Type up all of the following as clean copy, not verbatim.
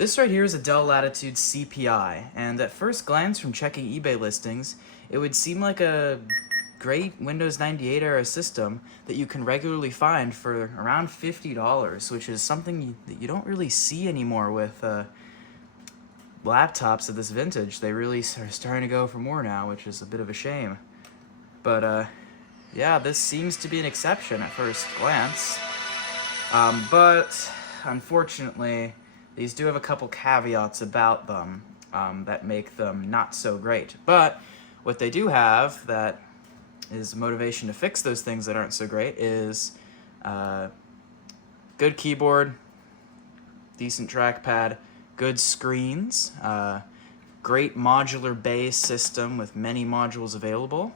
This right here is a Dell Latitude CPi, and at first glance from checking eBay listings, it would seem like a great Windows 98 era system that you can regularly find for around $50, which is something that you don't really see anymore with laptops of this vintage. They really are starting to go for more now, which is a bit of a shame. But yeah, this seems to be an exception at first glance. But unfortunately, these do have a couple caveats about them that make them not so great. But what they do have that is motivation to fix those things that aren't so great is good keyboard, decent trackpad, good screens, great modular base system with many modules available,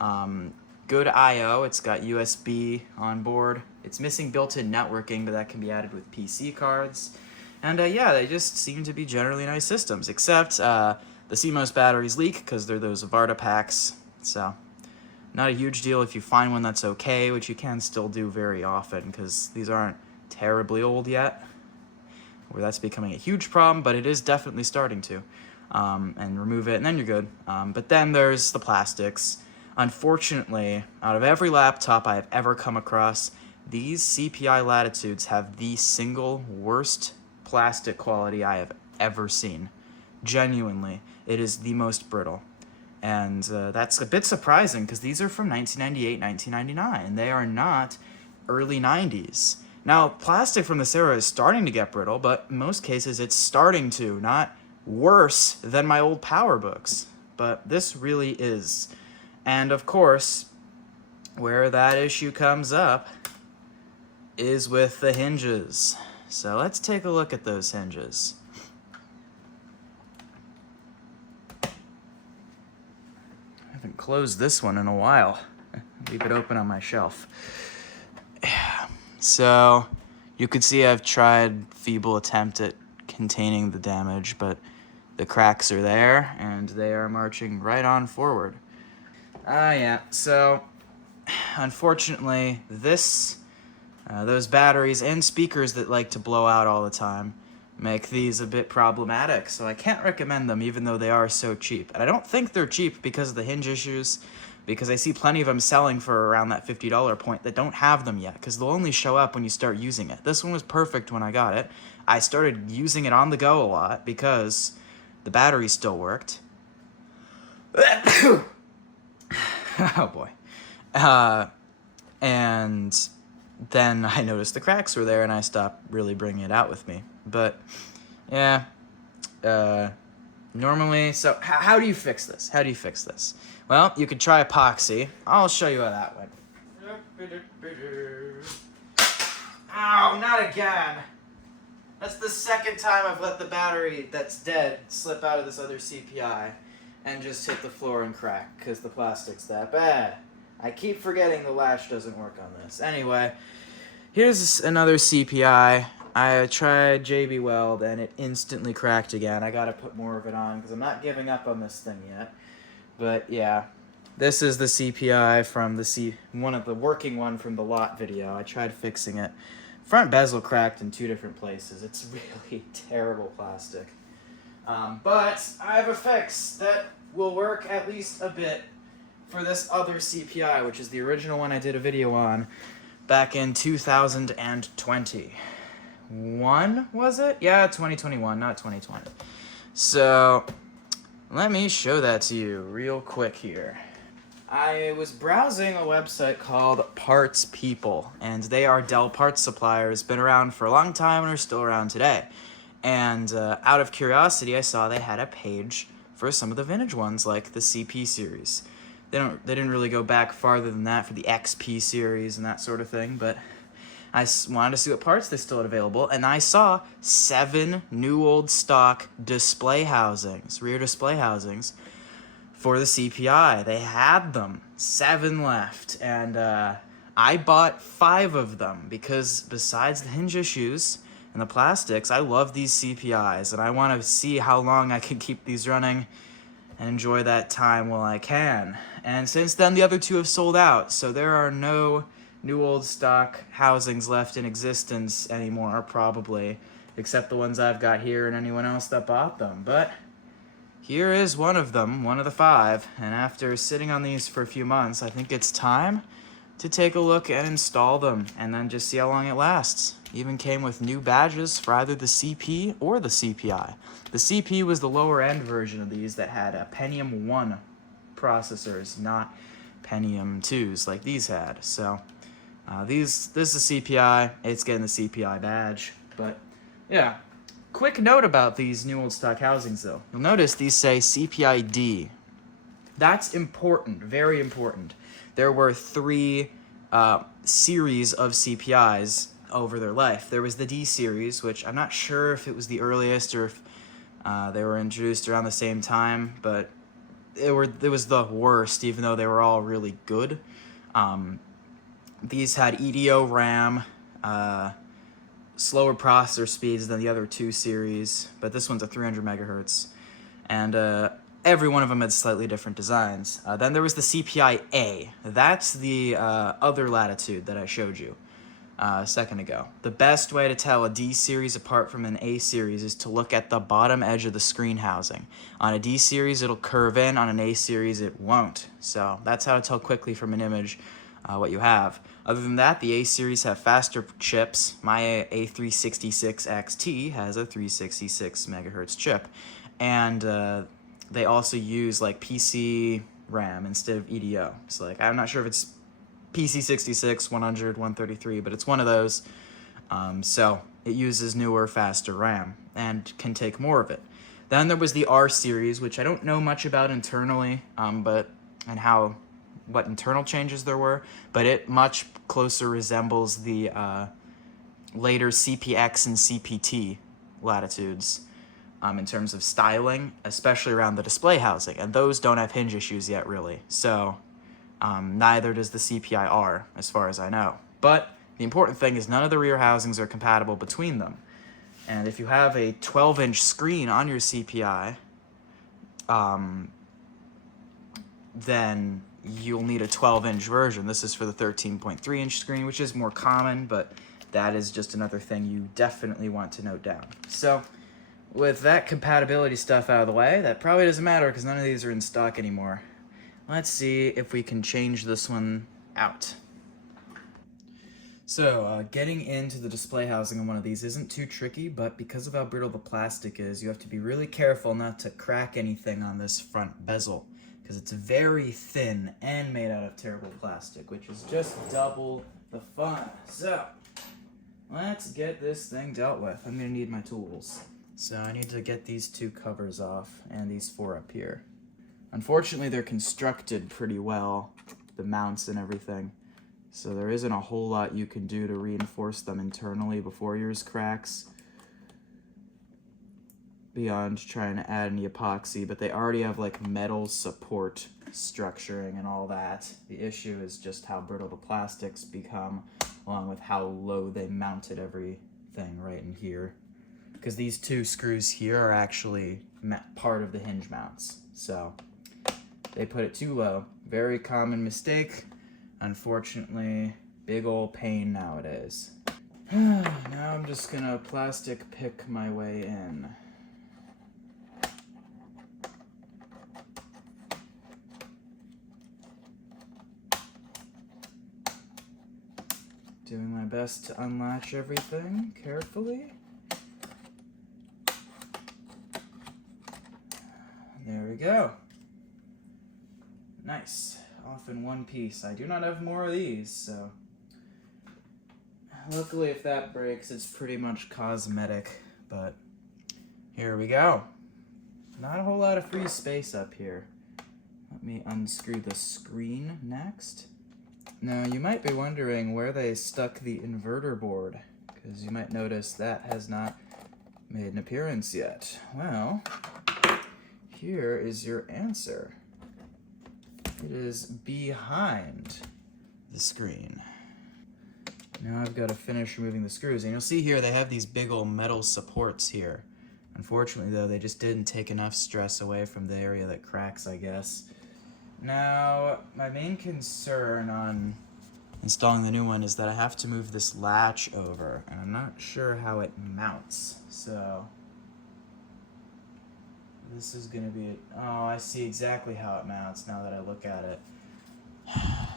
good I/O. It's got USB on board. It's missing built-in networking, but that can be added with PC cards. And yeah, they just seem to be generally nice systems, except the CMOS batteries leak because they're those Varta packs. So not a huge deal if you find one that's okay, which you can still do very often because these aren't terribly old yet, where that's becoming a huge problem, but it is definitely starting to. And remove it, and then you're good. But then there's the plastics. Unfortunately, out of every laptop I have ever come across, these CPi Latitudes have the single worst plastic quality I have ever seen. Genuinely, it is the most brittle. And that's a bit surprising because these are from 1998, 1999. They are not early 90s. Now, plastic from this era is starting to get brittle, but in most cases it's starting to, not worse than my old PowerBooks. But this really is. And of course, where that issue comes up is with the hinges. So let's take a look at those hinges. I haven't closed this one in a while. Leave it open on my shelf. So you can see I've tried feeble attempt at containing the damage, but the cracks are there and they are marching right on forward. Yeah, so unfortunately those batteries and speakers that like to blow out all the time make these a bit problematic, so I can't recommend them even though they are so cheap. And I don't think they're cheap because of the hinge issues, because I see plenty of them selling for around that $50 point that don't have them yet, because they'll only show up when you start using it. This one was perfect when I got it. I started using it on the go a lot because the battery still worked. Oh boy. And then I noticed the cracks were there and I stopped really bringing it out with me. But yeah, normally, so how do you fix this? How do you fix this? Well, you could try epoxy. I'll show you how that went. Ow, not again. That's the second time I've let the battery that's dead slip out of this other CPi and just hit the floor and crack because the plastic's that bad. I keep forgetting the latch doesn't work on this. Anyway, here's another CPi. I tried JB Weld and it instantly cracked again. I gotta put more of it on because I'm not giving up on this thing yet. But yeah, this is the CPi from the working one from the lot video. I tried fixing it. Front bezel cracked in 2 different places. It's really terrible plastic. But I have a fix that will work at least a bit for this other CPi, which is the original one I did a video on back in 2020. Was it? Yeah, 2021, not 2020. So let me show that to you real quick here. I was browsing a website called Parts People, and they are Dell parts suppliers, been around for a long time and are still around today. And out of curiosity, I saw they had a page for some of the vintage ones, like the CP series. They didn't really go back farther than that for the XP series and that sort of thing, but I wanted to see what parts they still had available, and I saw 7 new old stock display housings, rear display housings, for the CPi. They had them, 7 left, and I bought 5 of them because besides the hinge issues and the plastics, I love these CPIs, and I want to see how long I can keep these running and enjoy that time while I can. And since then, the other 2 have sold out, so there are no new old stock housings left in existence anymore, probably, except the ones I've got here and anyone else that bought them. But here is one of them, one of the 5, and after sitting on these for a few months, I think it's time to take a look and install them, and then just see how long it lasts. Even came with new badges for either the CP or the CPi. The CP was the lower end version of these that had Pentium 1 processors, not Pentium 2s like these had. So this is a CPi, it's getting the CPi badge. But yeah, quick note about these new old stock housings though. You'll notice these say CPI-D. That's important, very important. There were 3 series of CPIs over their life. There was the D series, which I'm not sure if it was the earliest or if they were introduced around the same time, but it was the worst, even though they were all really good. These had EDO RAM, slower processor speeds than the other 2 series, but this one's a 300 megahertz, and every one of them had slightly different designs. Then there was the CPI-A. That's the other Latitude that I showed you a second ago. The best way to tell a D series apart from an A series is to look at the bottom edge of the screen housing. On a D series, it'll curve in. On an A series, it won't. So that's how to tell quickly from an image what you have. Other than that, the A series have faster chips. My A366XT has a 366 megahertz chip. And they also use like PC RAM instead of EDO. So like, I'm not sure if it's PC66, 100, 133, but it's one of those. So it uses newer, faster RAM and can take more of it. Then there was the R series, which I don't know much about internally, what internal changes there were, but it much closer resembles the later CPX and CPT Latitudes in terms of styling, especially around the display housing, and those don't have hinge issues yet, really. So neither does the CPI-R, as far as I know. But the important thing is none of the rear housings are compatible between them. And if you have a 12-inch screen on your CPI, then you'll need a 12-inch version. This is for the 13.3-inch screen, which is more common, but that is just another thing you definitely want to note down. So with that compatibility stuff out of the way, that probably doesn't matter because none of these are in stock anymore. Let's see if we can change this one out. So, getting into the display housing on one of these isn't too tricky, but because of how brittle the plastic is, you have to be really careful not to crack anything on this front bezel, because it's very thin and made out of terrible plastic, which is just double the fun. So, let's get this thing dealt with. I'm gonna need my tools. So I need to get these 2 covers off, and these 4 up here. Unfortunately, they're constructed pretty well, the mounts and everything, so there isn't a whole lot you can do to reinforce them internally before yours cracks, beyond trying to add any epoxy, but they already have like metal support structuring and all that. The issue is just how brittle the plastics become, along with how low they mounted everything right in here. Because these 2 screws here are actually part of the hinge mounts, so they put it too low. Very common mistake. Unfortunately, big ol' pain nowadays. Now I'm just gonna plastic pick my way in. Doing my best to unlatch everything carefully. There we go. Nice. Off in one piece. I do not have more of these, so luckily if that breaks, it's pretty much cosmetic, but here we go. Not a whole lot of free space up here. Let me unscrew the screen next. Now, you might be wondering where they stuck the inverter board, because you might notice that has not made an appearance yet. Well, here is your answer. It is behind the screen. Now I've got to finish removing the screws, and you'll see here they have these big old metal supports here. Unfortunately though, they just didn't take enough stress away from the area that cracks, I guess. Now, my main concern on installing the new one is that I have to move this latch over, and I'm not sure how it mounts. So this is gonna be it. Oh, I see exactly how it mounts now that I look at it.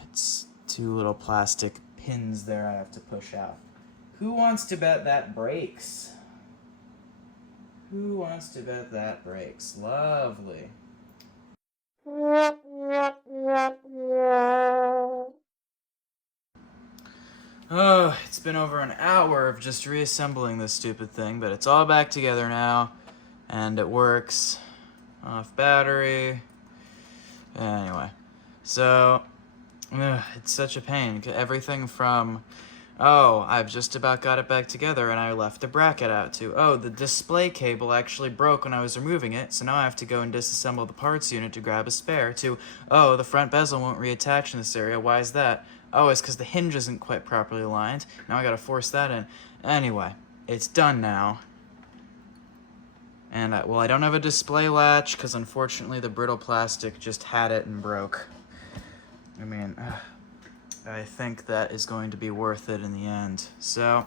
It's two little plastic pins there I have to push out. Who wants to bet that breaks? Who wants to bet that breaks? Lovely. Oh, it's been over an hour of just reassembling this stupid thing, but it's all back together now, and it works. Off battery. Anyway, so it's such a pain. Everything from, oh, I've just about got it back together and I left the bracket out, to, oh, the display cable actually broke when I was removing it, so now I have to go and disassemble the parts unit to grab a spare, to, oh, the front bezel won't reattach in this area. Why is that? Oh, it's because the hinge isn't quite properly aligned. Now I gotta force that in. Anyway, it's done now. And, well, I don't have a display latch because unfortunately the brittle plastic just had it and broke. I mean, I think that is going to be worth it in the end. So,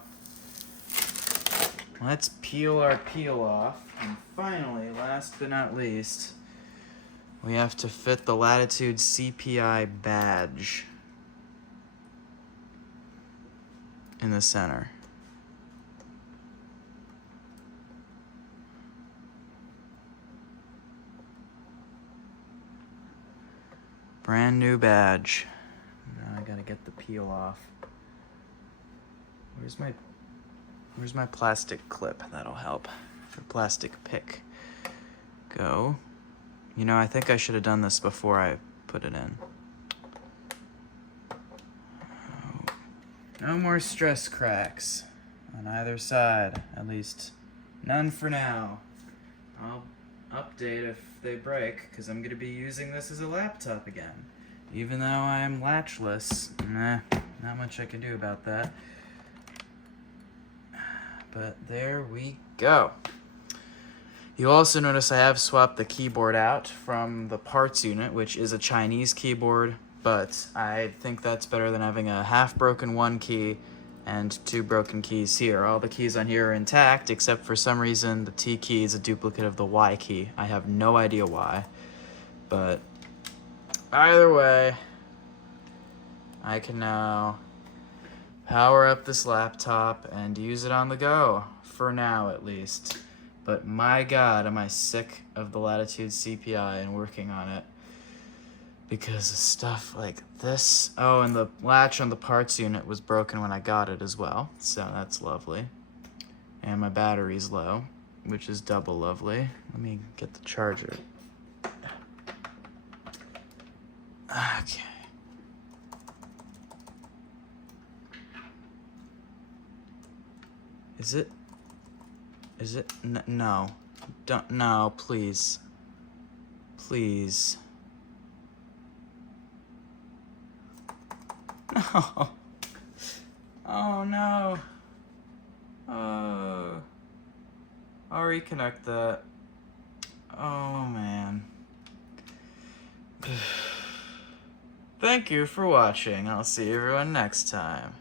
let's peel our peel off. And finally, last but not least, we have to fit the Latitude CPi badge in the center. Brand new badge. Now I gotta get the peel off. Where's my plastic clip? That'll help. For plastic pick. Go. You know, I think I should have done this before I put it in. Oh. No more stress cracks on either side. At least none for now. I'll update if they break, because I'm going to be using this as a laptop again. Even though I'm latchless, not much I can do about that. But there we go. You'll also notice I have swapped the keyboard out from the parts unit, which is a Chinese keyboard, but I think that's better than having a half-broken one key and two broken keys here. All the keys on here are intact, except for some reason the T key is a duplicate of the Y key. I have no idea why, but either way, I can now power up this laptop and use it on the go, for now at least. But my God, am I sick of the Latitude CPi and working on it. Because of stuff like this. Oh, and the latch on the parts unit was broken when I got it as well, so that's lovely. And my battery's low, which is double lovely. Let me get the charger. Okay. Is it? No. Don't, no, please. Please. No. Oh no. Oh. I'll reconnect that. Oh man. Thank you for watching. I'll see everyone next time.